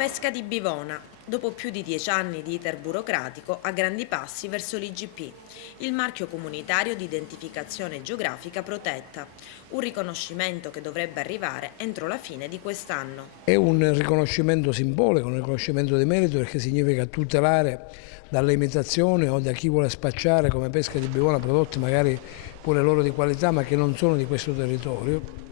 Pesca di Bivona. Dopo più di 10 anni di iter burocratico, a grandi passi verso l'IGP, il marchio comunitario di identificazione geografica protetta, un riconoscimento che dovrebbe arrivare entro la fine di quest'anno. È un riconoscimento simbolico, un riconoscimento di merito perché significa tutelare dalle imitazioni o da chi vuole spacciare come Pesca di Bivona prodotti magari pure loro di qualità ma che non sono di questo territorio.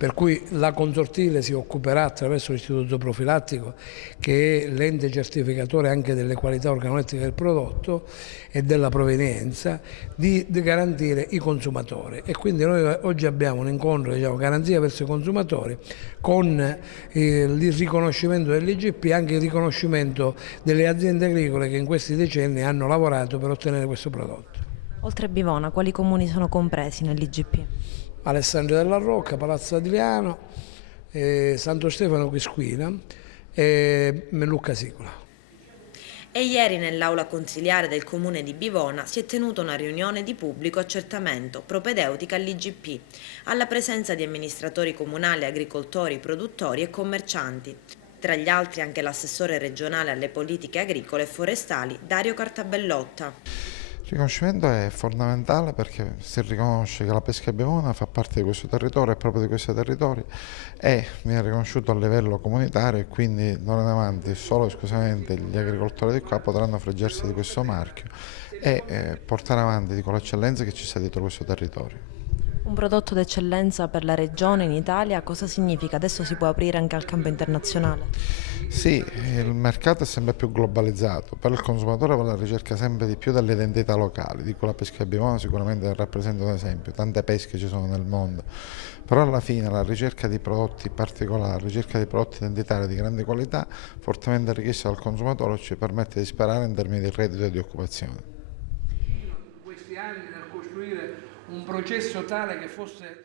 Per cui la consortile si occuperà attraverso l'Istituto Zooprofilattico, che è l'ente certificatore anche delle qualità organolettiche del prodotto e della provenienza, di garantire i consumatori. E quindi noi oggi abbiamo un incontro, diciamo, garanzia verso i consumatori, con il riconoscimento dell'IGP e anche il riconoscimento delle aziende agricole che in questi decenni hanno lavorato per ottenere questo prodotto. Oltre a Bivona, quali comuni sono compresi nell'IGP? Alessandria della Rocca, Palazzo Adriano, Santo Stefano Quisquina e Lucca Sicola. E ieri nell'aula consiliare del comune di Bivona si è tenuta una riunione di pubblico accertamento propedeutica all'IGP, alla presenza di amministratori comunali, agricoltori, produttori e commercianti. Tra gli altri anche l'assessore regionale alle politiche agricole e forestali Dario Cartabellotta. Il riconoscimento è fondamentale perché si riconosce che la pesca a Bivona fa parte di questo territorio, è proprio di questo territorio e viene riconosciuto a livello comunitario e quindi d'ora in avanti solo e esclusivamente gli agricoltori di qua potranno freggiarsi di questo marchio e portare avanti con l'eccellenza che ci sta dietro questo territorio. Un prodotto d'eccellenza per la regione in Italia cosa significa? Adesso si può aprire anche al campo internazionale? Sì, il mercato è sempre più globalizzato, però il consumatore va alla ricerca sempre di più delle identità locali, di cui la pesca a Bivona sicuramente rappresenta un esempio, tante pesche ci sono nel mondo, però alla fine la ricerca di prodotti particolari, la ricerca di prodotti identitari di grande qualità, fortemente richiesta dal consumatore, ci permette di sperare in termini di reddito e di occupazione. Questi anni nel costruire un processo tale che fosse